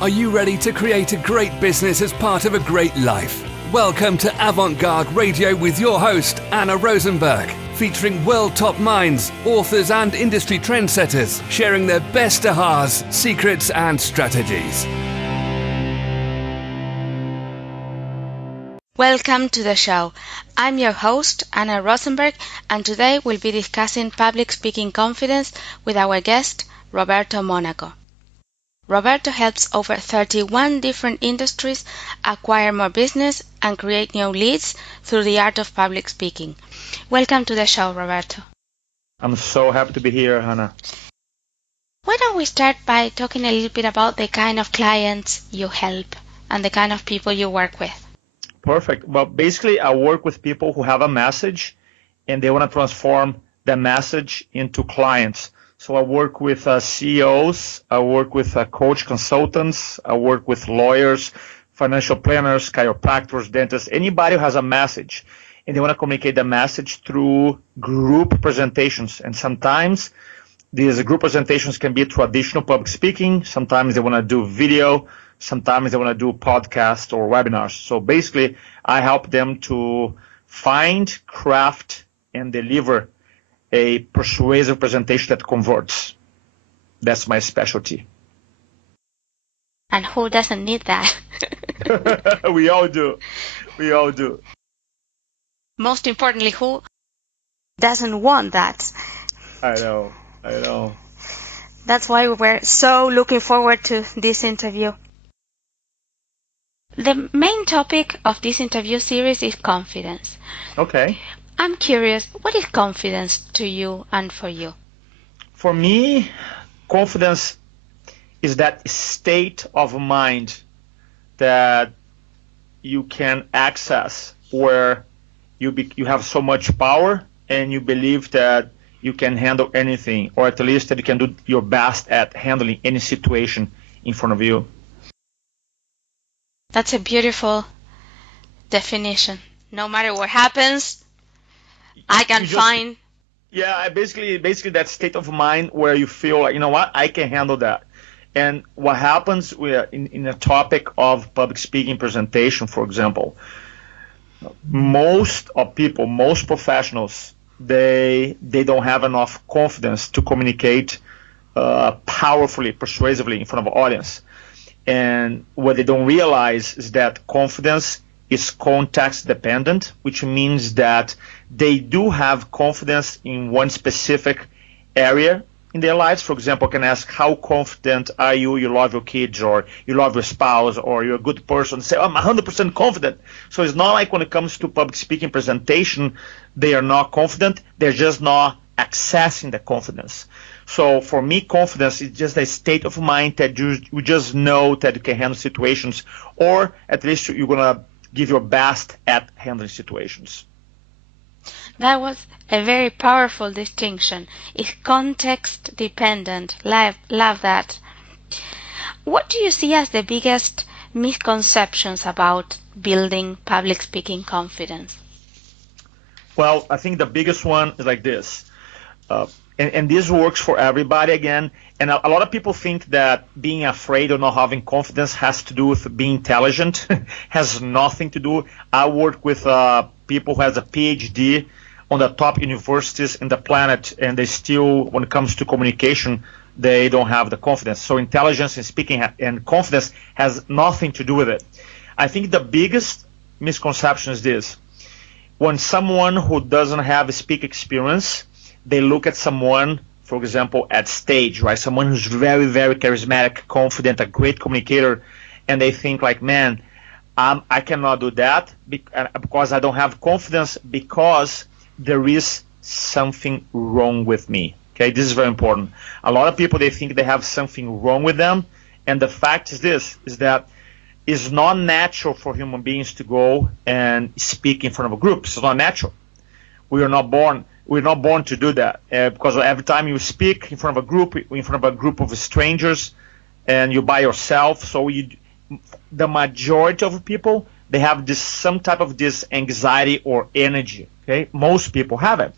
Are you ready to create a great business as part of a great life? Welcome to Avant-Garde Radio with your host, Anna Rosenberg, featuring world top minds, authors and industry trendsetters, sharing their best ahas, secrets and strategies. Welcome to the show. I'm your host, Anna Rosenberg, and today we'll be discussing public speaking confidence with our guest, Roberto Monaco. Roberto helps over 31 different industries acquire more business and create new leads through the art of public speaking. Welcome to the show, Roberto. I'm so happy to be here, Hannah. Why don't we start by talking a little bit about the kind of clients you help and the kind of people you work with? Perfect. Well, basically, I work with people who have a message and they want to transform the message into clients. So I work with CEOs, I work with coach consultants, I work with lawyers, financial planners, chiropractors, dentists, anybody who has a message and they want to communicate the message through group presentations. And sometimes these group presentations can be traditional public speaking. Sometimes they want to do video. Sometimes they want to do podcasts or webinars. So basically, I help them to find, craft, and deliver a persuasive presentation that converts. That's my specialty. And who doesn't need that? We all do. We all do. Most importantly, who doesn't want that? I know. That's why we're so looking forward to this interview. The main topic of this interview series is confidence. Okay. I'm curious, what is confidence to you and for you? For me, confidence is that state of mind that you can access where you have so much power and you believe that you can handle anything, or at least that you can do your best at handling any situation in front of you. That's a beautiful definition. No matter what happens, I can find. Yeah, basically that state of mind where you feel like, you know what, I can handle that. And what happens in a topic of public speaking presentation, for example, most professionals, they don't have enough confidence to communicate powerfully, persuasively in front of an audience. And what they don't realize is that confidence is context dependent, which means that they do have confidence in one specific area in their lives. For example, I can ask, how confident are you? You love your kids, or you love your spouse, or you're a good person. Say, I'm 100% confident. So it's not like when it comes to public speaking presentation, they are not confident. They're just not accessing the confidence. So for me, confidence is just a state of mind that you just know that you can handle situations, or at least you're going to give your best at handling situations. That was a very powerful distinction. It's context dependent. Love that. What do you see as the biggest misconceptions about building public speaking confidence? Well, I think the biggest one is like this. And this works for everybody again. And a lot of people think that being afraid or not having confidence has to do with being intelligent. Has nothing to do. I work with people who has a PhD on the top universities in the planet, and they still, when it comes to communication, they don't have the confidence. So intelligence in speaking and confidence has nothing to do with it. I think the biggest misconception is this. When someone who doesn't have a speak experience, they look at someone, for example, at stage, right? Someone who's very, very charismatic, confident, a great communicator, and they think like, man, I cannot do that because I don't have confidence, because there is something wrong with me. Okay, this is very important. A lot of people, they think they have something wrong with them, and the fact is this, is that it's not natural for human beings to go and speak in front of a group. It's not natural. We're not born to do that, because every time you speak in front of a group of strangers, and you're by yourself, so the majority of people, they have some type of this anxiety or energy. Okay, most people have it.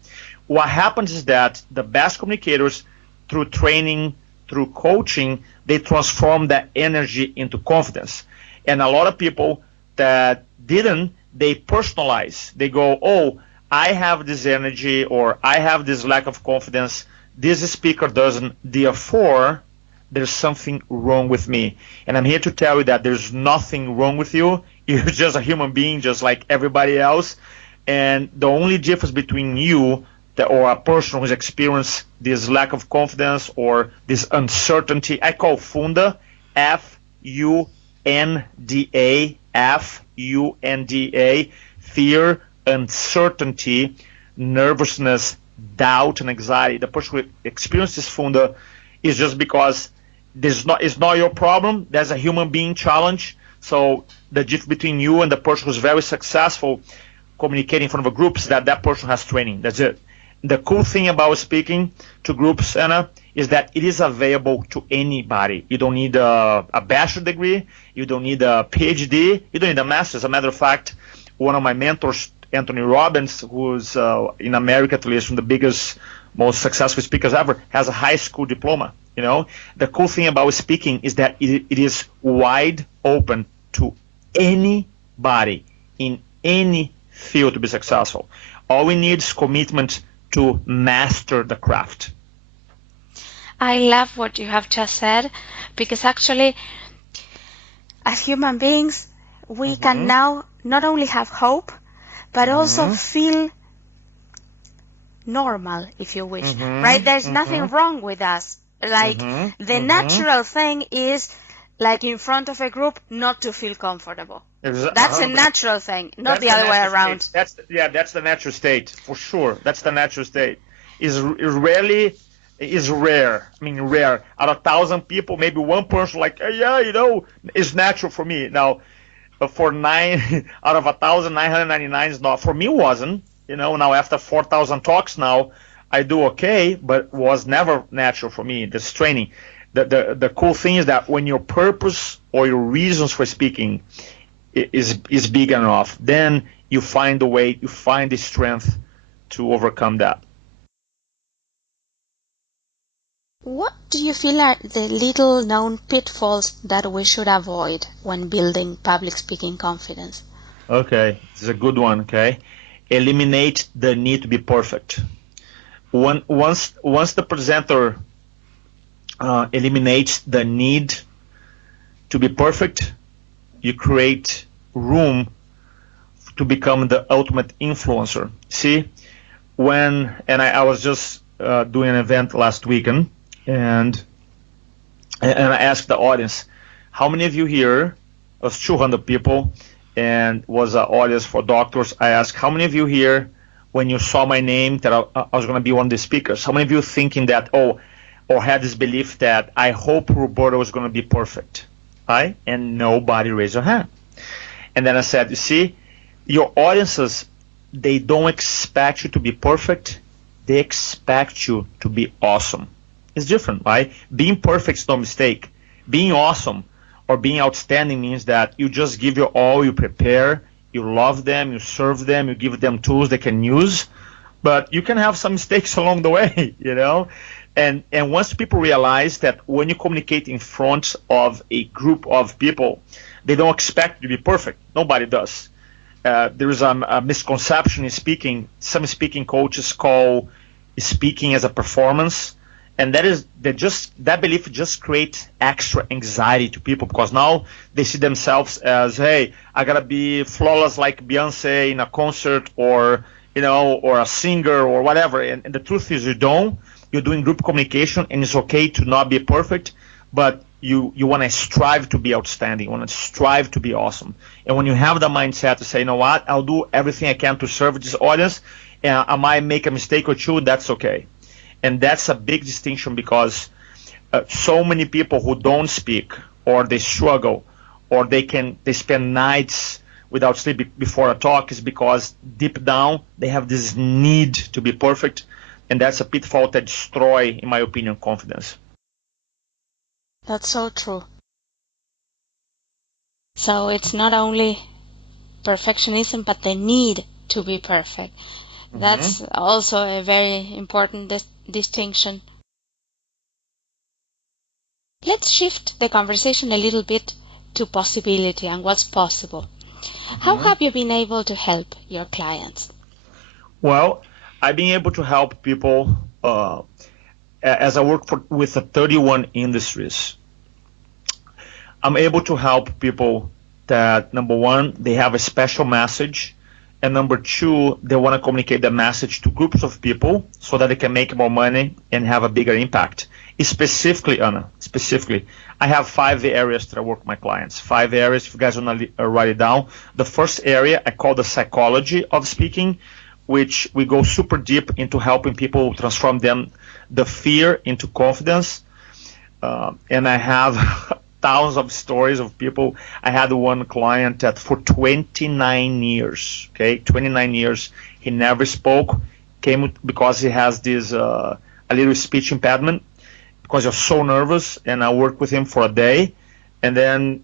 What happens is that the best communicators, through training, through coaching, they transform that energy into confidence. And a lot of people that didn't, they personalize. They go, oh, I have this energy, or I have this lack of confidence. This speaker doesn't, therefore, there's something wrong with me. And I'm here to tell you that there's nothing wrong with you. You're just a human being, just like everybody else. And the only difference between you or a person who's experienced this lack of confidence or this uncertainty, I call Funda, F-U-N-D-A, F-U-N-D-A, fear, uncertainty, nervousness, doubt, and anxiety. The person who experiences Funda is just because it's not your problem. There's a human being challenge. So the difference between you and the person who's very successful communicating in front of a group is that person has training. That's it. The cool thing about speaking to groups, Anna, is that it is available to anybody. You don't need a bachelor degree. You don't need a PhD. You don't need a master's. As a matter of fact, one of my mentors, Anthony Robbins, who's in America, at least one of the biggest, most successful speakers ever, has a high school diploma. You know, the cool thing about speaking is that it is wide open to anybody in any field to be successful. All we need is commitment to master the craft. I love what you have just said, because actually, as human beings, we can now not only have hope, but also feel normal, if you wish, right? There's nothing wrong with us. Like, the natural thing is, like in front of a group, not to feel comfortable. That's a natural thing, not the other way around. That's the natural state, for sure. That's the natural state. Is rare. I mean, rare. Out of 1,000 people, maybe one person like, yeah, you know, is natural for me. Now, for 9 out of 1,999 is not. For me, it wasn't. You know, now after 4,000 talks now, I do okay, but was never natural for me. This training. The cool thing is that when your purpose or your reasons for speaking is big enough, then you find the way, you find the strength to overcome that. What do you feel are the little known pitfalls that we should avoid when building public speaking confidence? Okay, this is a good one, okay? Eliminate the need to be perfect. Once the presenter eliminates the need to be perfect, you create room to become the ultimate influencer. See, I was just doing an event last weekend, and I asked the audience, how many of you here, it was 200 people, and was an audience for doctors. I asked, how many of you here, when you saw my name, that I was going to be one of the speakers, how many of you thinking that, or had this belief that I hope Roberto was going to be perfect? Right? And nobody raised their hand. And then I said, you see, your audiences, they don't expect you to be perfect. They expect you to be awesome. It's different, right? Being perfect is no mistake. Being awesome or being outstanding means that you just give your all, you prepare, you love them, you serve them, you give them tools they can use, but you can have some mistakes along the way, you know? And once people realize that when you communicate in front of a group of people, they don't expect you to be perfect. Nobody does. There is a misconception in speaking. Some speaking coaches call speaking as a performance, and that belief just creates extra anxiety to people, because now they see themselves as, hey, I gotta be flawless like Beyonce in a concert, or or a singer or whatever. And the truth is, you don't. You're doing group communication, and it's okay to not be perfect, but you want to strive to be outstanding. You want to strive to be awesome. And when you have the mindset to say, you know what, I'll do everything I can to serve this audience, and I might make a mistake or two, that's okay. And that's a big distinction, because so many people who don't speak, or they struggle, or they spend nights without sleep before a talk, is because deep down they have this need to be perfect. And that's a pitfall that destroys, in my opinion, confidence. That's so true. So it's not only perfectionism, but the need to be perfect. That's also a very important distinction. Let's shift the conversation a little bit to possibility and what's possible. How have you been able to help your clients? Well, I've been able to help people as I work with 31 industries. I'm able to help people that, number one, they have a special message, and number two, they want to communicate the message to groups of people so that they can make more money and have a bigger impact. Specifically, Anna, I have 5 areas that I work with my clients. 5 areas, if you guys want to write it down. The first area I call the psychology of speaking, which we go super deep into helping people transform the fear into confidence. And I have thousands of stories of people. I had one client that for 29 years, 29 years, he never spoke, came because he has this a little speech impediment, because you're so nervous, and I worked with him for a day, and then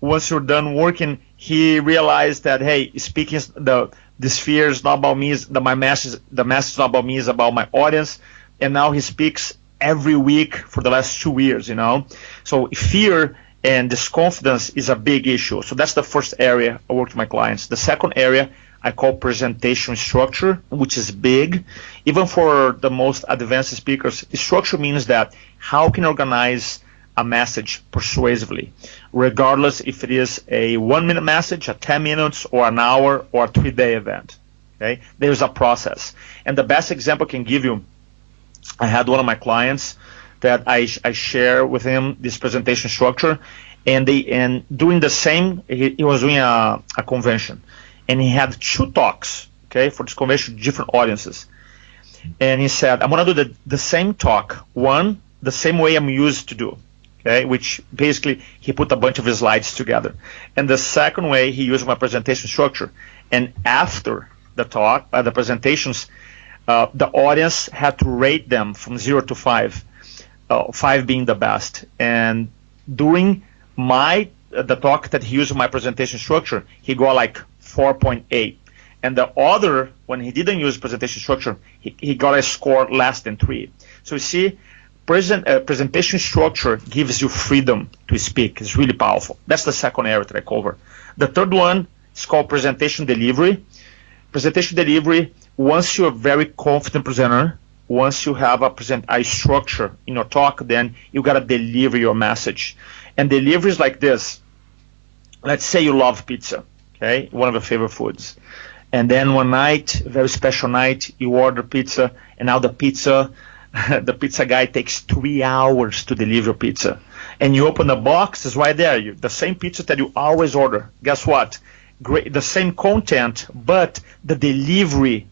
once you're done working, he realized that, hey, speaking this fear is not about me, the message is not about me, is about my audience, and now he speaks every week for the last 2 years, So fear and this confidence is a big issue. So that's the first area I work with my clients. The second area I call presentation structure, which is big. Even for the most advanced speakers, structure means that how can I organize a message persuasively, regardless if it is a 1-minute message, a 10 minutes, or an hour, or a 3-day event. Okay, there's a process. And the best example I can give you, I had one of my clients that I share with him this presentation structure, and doing the same, he was doing a convention, and he had 2 talks, for this convention, different audiences. And he said, I'm going to do the same talk, one, the same way I'm used to do, which basically he put a bunch of his slides together. And the second way, he used my presentation structure. And after the talk, the presentations, the audience had to rate them from 0 to 5, 5 being the best. And during the talk that he used in my presentation structure, he got like 4.8. And the other, when he didn't use presentation structure, he got a score less than 3. So you see, presentation structure gives you freedom to speak. It's really powerful. That's the second area that I cover. The third one is called presentation delivery. Presentation delivery, once you're a very confident presenter, once you have a structure in your talk, then you got to deliver your message. And delivery is like this. Let's say you love pizza, one of your favorite foods. And then one night, a very special night, you order pizza, and now the pizza guy takes 3 hours to deliver your pizza. And you open the box, it's right there, the same pizza that you always order. Guess what? Great, the same content, but the delivery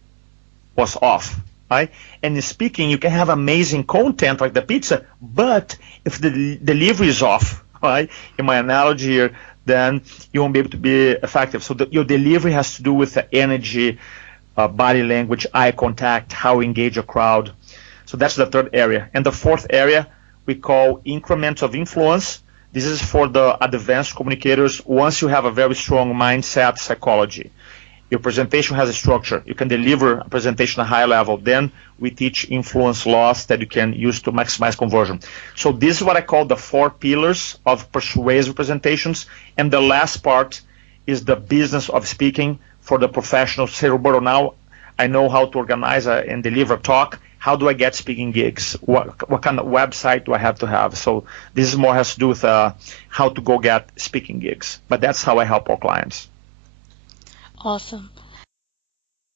was off, right? And in speaking, you can have amazing content like the pizza, but if the delivery is off, right? In my analogy here, then you won't be able to be effective. So your delivery has to do with the energy, body language, eye contact, how you engage a crowd. So that's the third area. And the fourth area we call increments of influence. This is for the advanced communicators. Once you have a very strong mindset, psychology, your presentation has a structure. You can deliver a presentation at a high level. Then we teach influence laws that you can use to maximize conversion. So this is what I call the 4 pillars of persuasive presentations. And the last part is the business of speaking for the professionals. Say, Roberto, now I know how to organize and deliver a talk. How do I get speaking gigs? What kind of website do I have to have? So this more has to do with how to go get speaking gigs. But that's how I help our clients. Awesome.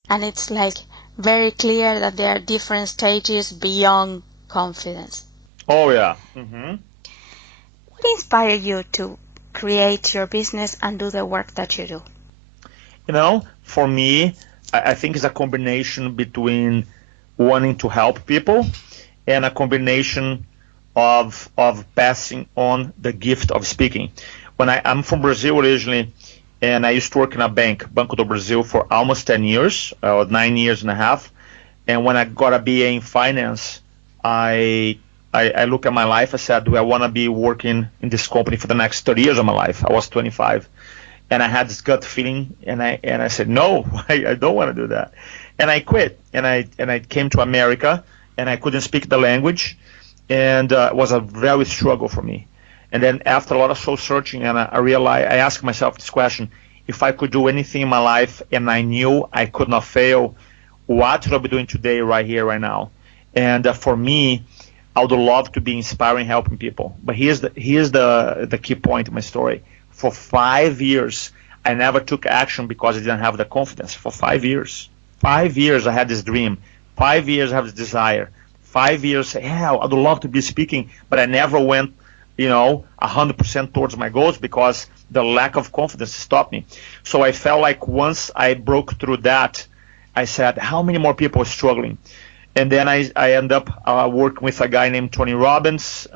And it's like very clear that there are different stages beyond confidence. Oh, yeah. Mm-hmm. What inspired you to create your business and do the work that you do? For me, I think it's a combination between wanting to help people and a combination of passing on the gift of speaking. When I'm from Brazil originally, and I used to work in a bank, Banco do Brasil, for almost 10 years, or 9 years and a half. And when I got a BA in finance, I looked at my life. I said, do I want to be working in this company for the next 30 years of my life? I was 25. And I had this gut feeling, and I said, no, I don't want to do that. And I quit. And I came to America, and I couldn't speak the language. and it was a very struggle for me. And then after a lot of soul searching, and I realized, I asked myself this question: if I could do anything in my life and I knew I could not fail, what would I be doing today, right here, right now? And for me, I would love to be inspiring, helping people. But here's the key point in my story. For 5 years, I never took action because I didn't have the confidence. For 5 years. 5 years I had this dream. 5 years I have this desire. 5 years, yeah, I'd love to be speaking, but I never went, 100% towards my goals because the lack of confidence stopped me. So I felt like once I broke through that, I said, how many more people are struggling? And then I ended up working with a guy named Tony Robbins,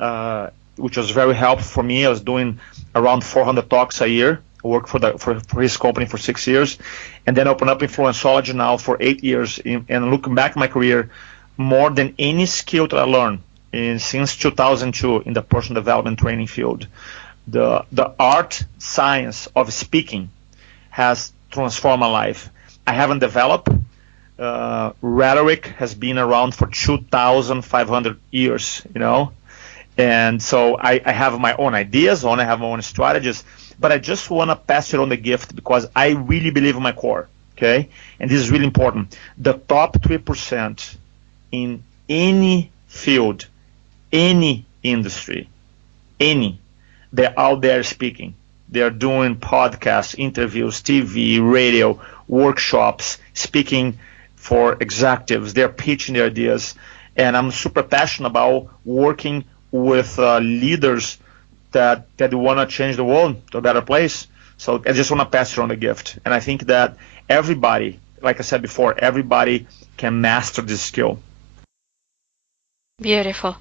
which was very helpful for me. I was doing around 400 talks a year. I worked for his company for 6 years, and then opened up Influencology now for 8 years. And looking back at my career, more than any skill that I learned since 2002 in the personal development training field, the art, science of speaking has transformed my life. I haven't developed. Rhetoric has been around for 2,500 years, and so I have my own ideas, I have my own strategies, but I just want to pass it on the gift because I really believe in my core, okay? And this is really important. The top 3% in any field, any industry, they're out there speaking. They're doing podcasts, interviews, TV, radio, workshops, speaking for executives. They're pitching their ideas. And I'm super passionate about working with leaders that want to change the world to a better place. So I just want to pass it on the gift. And I think that everybody, like I said before, everybody can master this skill. Beautiful.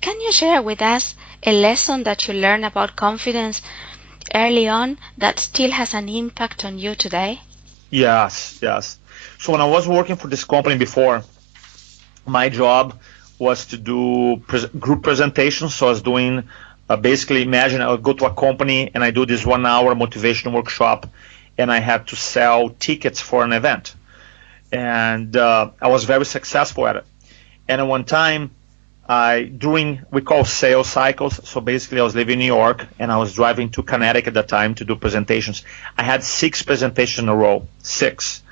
Can you share with us a lesson that you learned about confidence early on that still has an impact on you today? Yes. So when I was working for this company before, my job was to do group presentations. So I was doing basically, imagine I would go to a company and I do this 1 hour motivation workshop, and I had to sell tickets for an event. And I was very successful at it. And at one time, we call sales cycles. So basically, I was living in New York and I was driving to Connecticut at the time to do presentations. I had 6 presentations in a row, 6.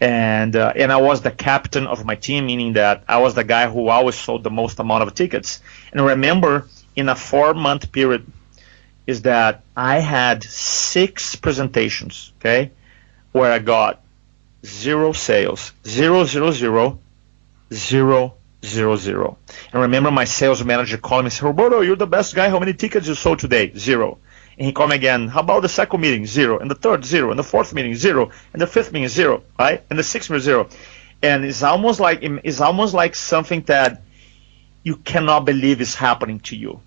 And I was the captain of my team, meaning that I was the guy who always sold the most amount of tickets. And I remember in a 4-month period is that I had 6 presentations, okay, where I got 0 sales, 0, 0, 0, 0, 0, 0. And remember my sales manager calling me and said, Roberto, you're the best guy. How many tickets you sold today? 0. And he called me again. How about the second meeting? 0. And the third, 0. And the fourth meeting, 0. And the fifth meeting, 0. Right? And the sixth meeting, 0. And it's almost like something that you cannot believe is happening to you.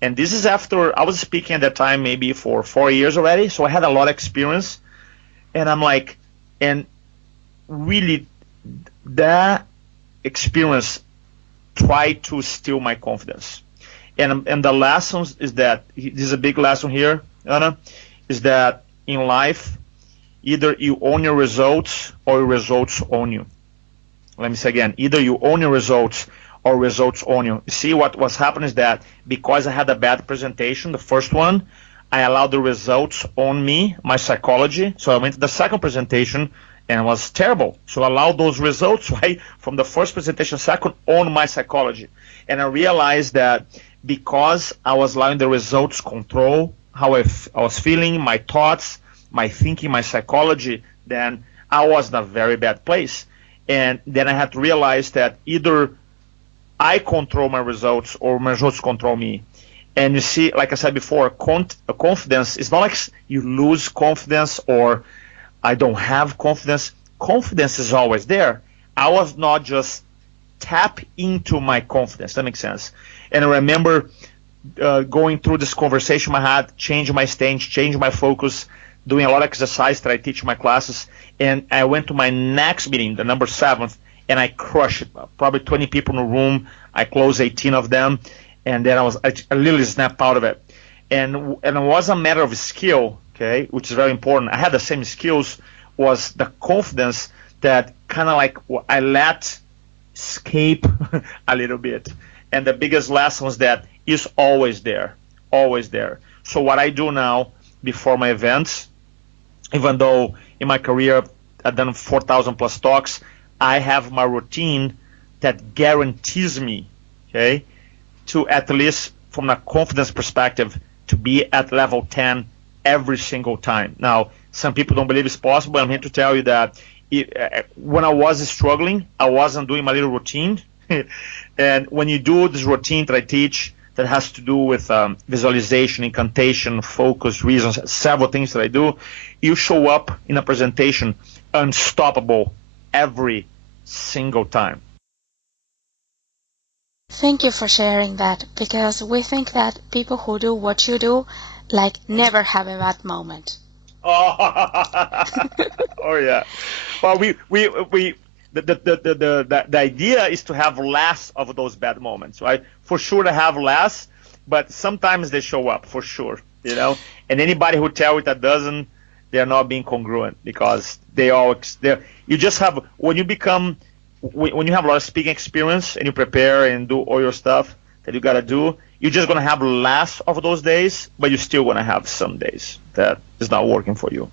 And this is after I was speaking at that time maybe for 4 years already. So I had a lot of experience. And I'm like, and really that experience tried to steal my confidence. And the lessons is that, this is a big lesson here, Anna, is that in life, either you own your results or your results own you. Let me say again, either you own your results or results own you. See, what was happening is that because I had a bad presentation, the first one, I allowed the results own me, my psychology. So I went to the second presentation and it was terrible. So I allowed those results, right, from the first presentation, second, own my psychology. And I realized that because I was allowing the results control how I was feeling, my thoughts, my thinking, my psychology, then I was in a very bad place. And then I had to realize that either I control my results or my results control me. And you see, like I said before, confidence is not like you lose confidence or I don't have confidence. Confidence is always there. I was not just tap into my confidence. That makes sense. And I remember going through this conversation I had, changing my stance, changing my focus, doing a lot of exercise that I teach in my classes. And I went to my next meeting, the number 7th, and I crushed it. Probably 20 people in the room. I closed 18 of them. And then I literally snapped out of it. And it was a matter of skill, okay, which is very important. I had the same skills, was the confidence that kind of like I let escape a little bit. And the biggest lesson is that is always there, always there. So what I do now before my events, even though in my career I've done 4,000 plus talks, I have my routine that guarantees me, okay, to at least from a confidence perspective, to be at level 10 every single time. Now, some people don't believe it's possible. I'm here to tell you that when I was struggling, I wasn't doing my little routine. And when you do this routine that I teach that has to do with visualization, incantation, focus, reasons, several things that I do, you show up in a presentation unstoppable every single time. Thank you for sharing that, because we think that people who do what you do like never have a bad moment. Oh, oh yeah. Well, the idea is to have less of those bad moments, right? For sure to have less, but sometimes they show up for sure, you know. And anybody who tells you that doesn't, they're not being congruent, because you just have, when you have a lot of speaking experience and you prepare and do all your stuff that you got to do, you're just going to have less of those days, but you're still going to have some days that is not working for you,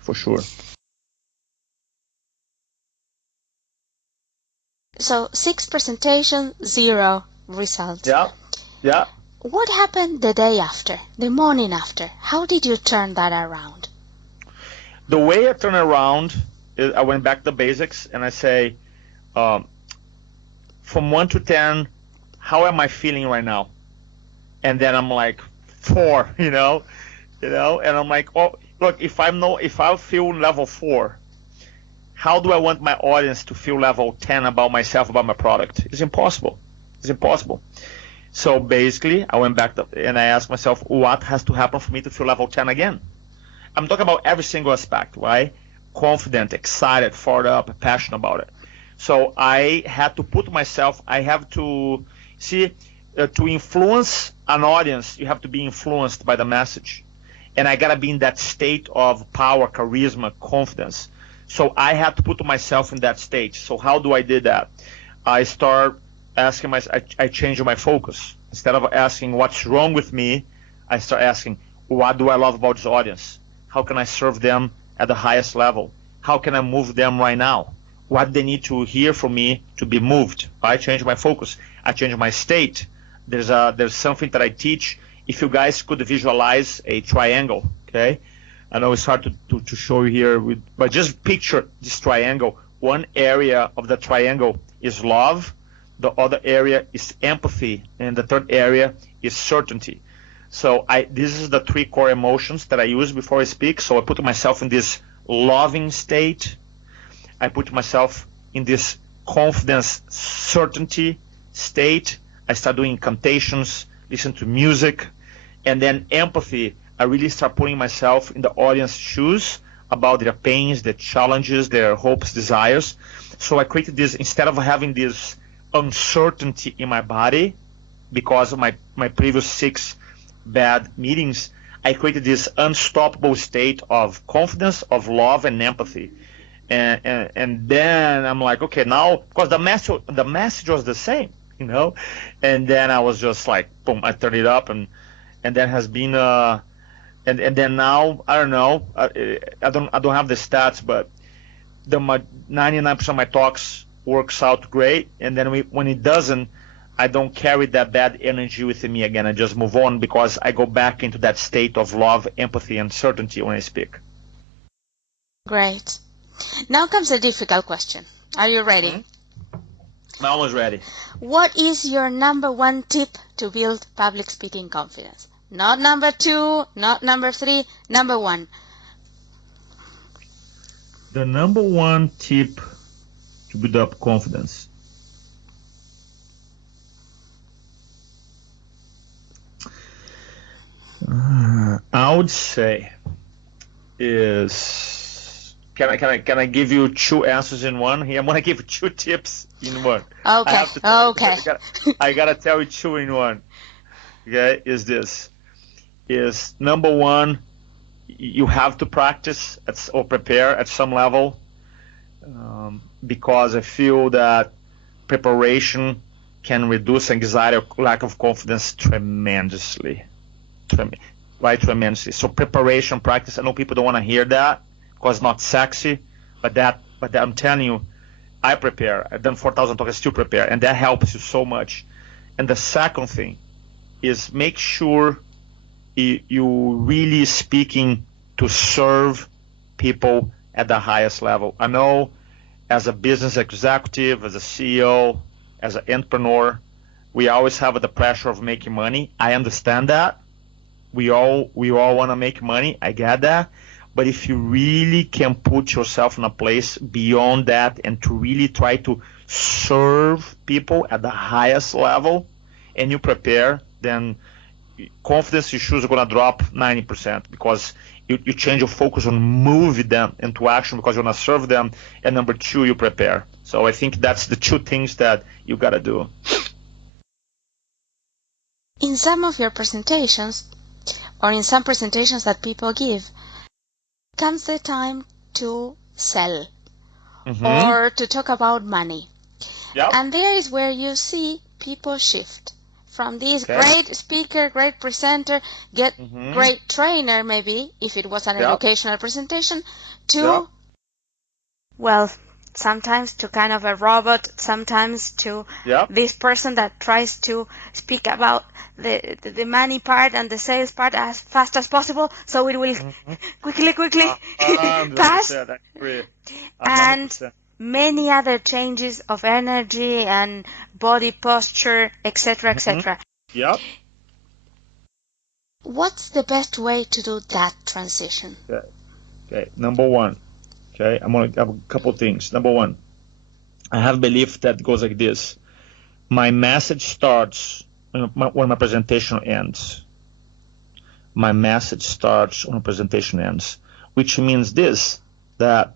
for sure. So 6 presentations, 0 results. Yeah. What happened the day after, the morning after? How did you turn that around? The way I turn around is I went back to the basics and I say, from 1 to 10, how am I feeling right now? And then I'm like 4, you know, and I'm like, oh, look, if I feel level 4, how do I want my audience to feel level 10 about myself, about my product? It's impossible. So basically, I went back and I asked myself, what has to happen for me to feel level 10 again? I'm talking about every single aspect, right? Confident, excited, fired up, passionate about it. So I had to put myself, to influence an audience, you have to be influenced by the message. And I got to be in that state of power, charisma, confidence. So I had to put myself in that state. So how do I did that? I start asking I changed my focus. Instead of asking what's wrong with me, I start asking, what do I love about this audience? How can I serve them at the highest level? How can I move them right now? What they need to hear from me to be moved? I change my focus. I change my state. There's something that I teach. If you guys could visualize a triangle, okay? I know it's hard to show you here, but just picture this triangle. One area of the triangle is love, the other area is empathy, and the third area is certainty. So this is the 3 core emotions that I use before I speak. So I put myself in this loving state. I put myself in this confidence, certainty state. I start doing incantations, listen to music, and then empathy. I really start putting myself in the audience's shoes about their pains, their challenges, their hopes, desires. So I created this, instead of having this uncertainty in my body because of my previous 6 bad meetings, I created this unstoppable state of confidence, of love, and empathy. And then I'm like, okay, now, because the message was the same, you know, and then I was just like, boom, I turned it up, and then has been and then now, I don't know, I don't have the stats, but 99% of my talks works out great, and then when it doesn't, I don't carry that bad energy with me again. I just move on because I go back into that state of love, empathy, and certainty when I speak. Great. Now comes a difficult question. Are you ready? Mm-hmm. I'm always ready. What is your number 1 tip to build public speaking confidence? Not number 2, not number 3, number 1. The number 1 tip to build up confidence. I would say is, can I give you 2 answers in one here? I'm gonna give you 2 tips in one. Okay. I gotta tell you 2 in one. Okay, is number 1, you have to practice or prepare at some level, because I feel that preparation can reduce anxiety or lack of confidence tremendously. Right, tremendously. So preparation, practice. I know people don't want to hear that because it's not sexy, but I'm telling you, I prepare. I've done 4,000 talks. I still prepare, and that helps you so much. And the second thing is make sure you really speaking to serve people at the highest level. I know as a business executive, as a CEO, as an entrepreneur, we always have the pressure of making money. I understand that. We all want to make money. I get that. But if you really can put yourself in a place beyond that and to really try to serve people at the highest level and you prepare, then confidence issues are going to drop 90% because you change your focus on moving them into action because you want to serve them. And number two, you prepare. So I think that's the two things that you got to do. In some of your presentations, or in some presentations that people give, comes the time to sell or to talk about money. Yep. And there is where you see people shift from this great speaker, great presenter, great trainer maybe, if it was an educational presentation, to, well, sometimes to kind of a robot, sometimes to this person that tries to speak about the money part and the sales part as fast as possible, so it will quickly pass. I agree. And many other changes of energy and body posture, etc., etc. Yep. What's the best way to do that transition? Okay. Number one. Okay, I'm going to have a couple things. Number one, I have a belief that goes like this. My message starts when my presentation ends. My message starts when the presentation ends, which means this, that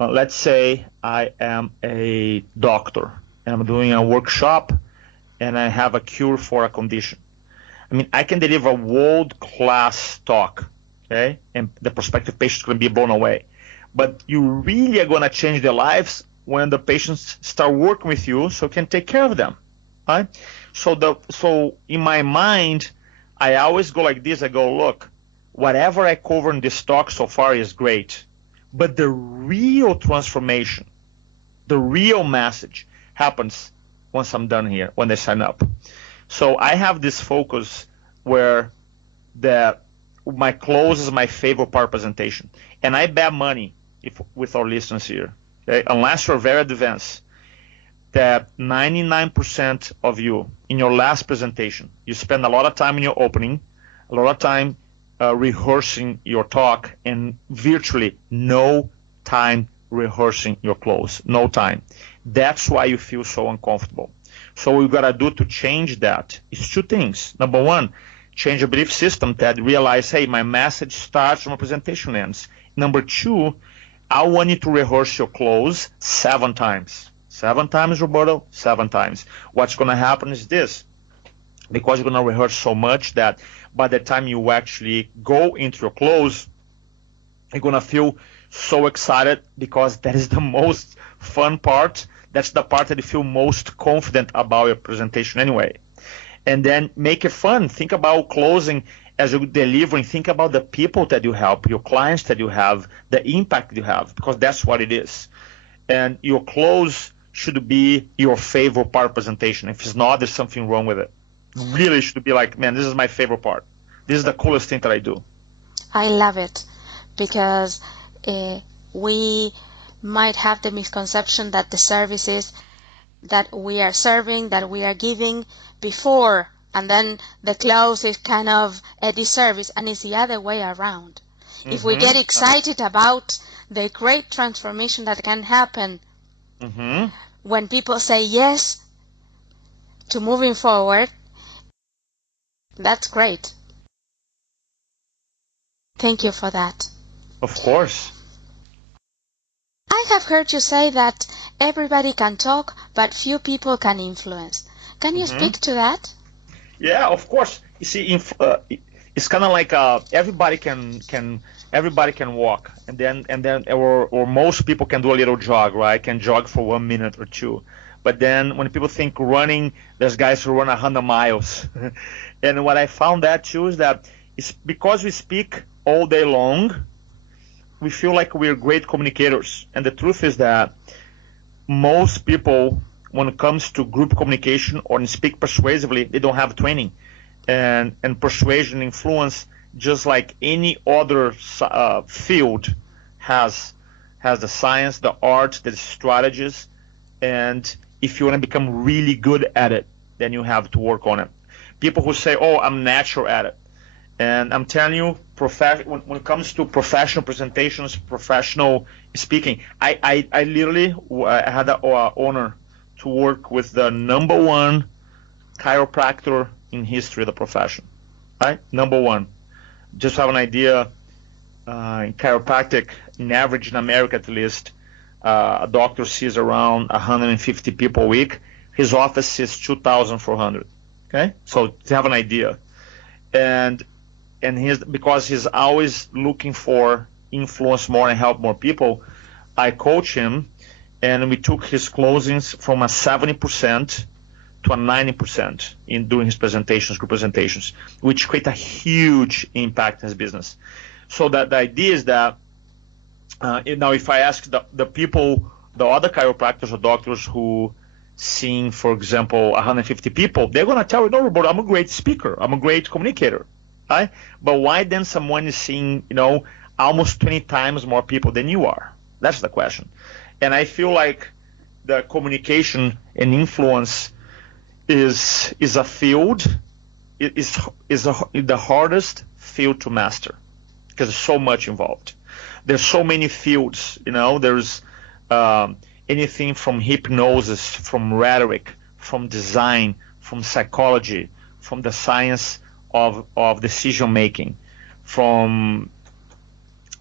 let's say I am a doctor and I'm doing a workshop and I have a cure for a condition. I mean, I can deliver a world-class talk, okay, and the prospective patient is going to be blown away. But you really are going to change their lives when the patients start working with you so you can take care of them, right? So in my mind, I always go like this. I go, look, whatever I cover in this talk so far is great, but the real transformation, the real message happens once I'm done here, when they sign up. So I have this focus where my close is my favorite part of presentation. And I bet money with our listeners here, okay, unless you're very advanced, that 99% of you in your last presentation, you spend a lot of time in your opening, a lot of time rehearsing your talk, and virtually no time rehearsing your close, no time. That's why you feel so uncomfortable. So what we got to do to change that is two things. Number one, change your belief system that realize, hey, my message starts when my presentation ends. Number two, I want you to rehearse your close 7 times. 7 times, Roberto, 7 times. What's going to happen is this. Because you're going to rehearse so much that by the time you actually go into your close, you're going to feel so excited because that is the most fun part. That's the part that you feel most confident about your presentation anyway. And then make it fun. Think about closing as you're delivering. Think about the people that you help, your clients that you have, the impact you have, because that's what it is. And your close should be your favorite part of presentation. If it's not, there's something wrong with it. Really should be like, man, this is my favorite part. This is the coolest thing that I do. I love it because we might have the misconception that the services that we are serving, that we are giving before, and then the close is kind of a disservice, and it's the other way around. If we get excited about the great transformation that can happen when people say yes to moving forward, that's great. Thank you for that. Of course. I have heard you say that everybody can talk, but few people can influence. Can you speak to that? Yeah, of course. You see, it's kind of like everybody can walk, and then or most people can do a little jog, right? Can jog for 1 minute or two. But then when people think running, there's guys who run 100 miles. And what I found that too is that it's because we speak all day long, we feel like we're great communicators. And the truth is that most people, when it comes to group communication or speak persuasively, they don't have training. And persuasion, influence, just like any other field, has the science, the art, the strategies. And if you want to become really good at it, then you have to work on it. People who say, oh, I'm natural at it. And I'm telling you, when it comes to professional presentations, professional speaking, I literally had the honor to work with the #1 chiropractor in history of the profession, right? #1. Just to have an idea, in chiropractic, in average in America at least, a doctor sees around 150 people a week. His office sees 2,400. Okay, so to have an idea, and because he's always looking for influence more and help more people, I coach him, and we took his closings from a 70% to a 90% during his presentations, group presentations, which create a huge impact in his business. So that the idea is that now if I ask the people, the other chiropractors or doctors who seeing, for example, 150 people, they're going to tell you, no, Roberto, I'm a great speaker, I'm a great communicator, right? But why then someone is seeing, almost 20 times more people than you are? That's the question. And I feel like the communication and influence is a field, is the hardest field to master because there's so much involved. There's so many fields, there's anything from hypnosis, from rhetoric, from design, from psychology, from the science of decision making, from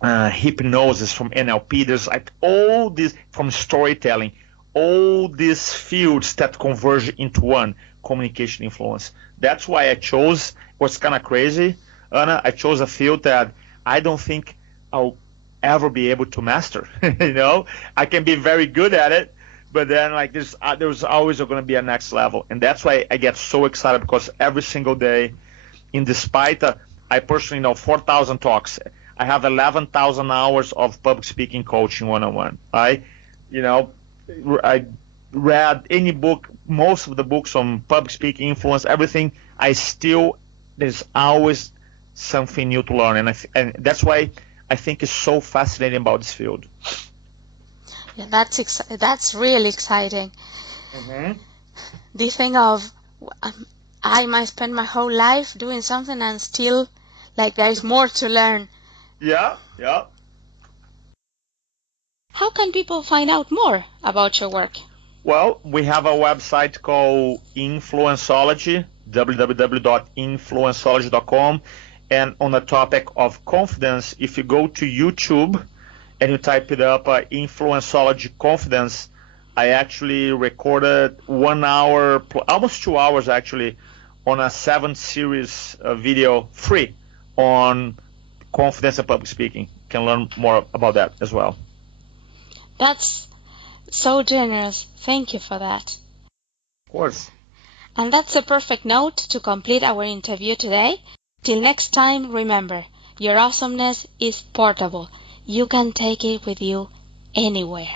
hypnosis, from NLP. There's like all this, from storytelling, all these fields that converge into one: communication influence. That's why I chose, what's kind of crazy, Ana, I chose a field that I don't think I'll ever be able to master. I can be very good at it, but then like there's always going to be a next level. And that's why I get so excited, because every single day, despite I personally know 4,000 talks, I have 11,000 hours of public speaking coaching one-on-one. I read any book, most of the books on public speaking, influence, everything. There's always something new to learn, and that's why I think it's so fascinating about this field. Yeah, that's really exciting. Mm-hmm. The thing of I might spend my whole life doing something and still like there is more to learn. Yeah. How can people find out more about your work? Well, we have a website called Influenceology, www.influenceology.com. And on the topic of confidence, if you go to YouTube and you type it up, Influenceology Confidence, I actually recorded 1 hour, almost 2 hours actually, on a 7-series video free on confidence and public speaking. You can learn more about that as well. That's so generous. Thank you for that. Of course. And that's a perfect note to complete our interview today. Till next time, remember, your awesomeness is portable. You can take it with you anywhere.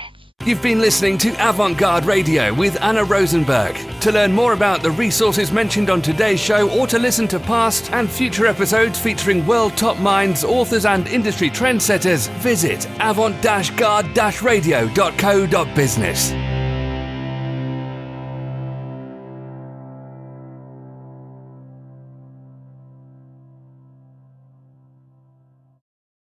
You've been listening to Avant-Garde Radio with Anna Rosenberg. To learn more about the resources mentioned on today's show, or to listen to past and future episodes featuring world top minds, authors and industry trendsetters, visit avant-garde-radio.co.business.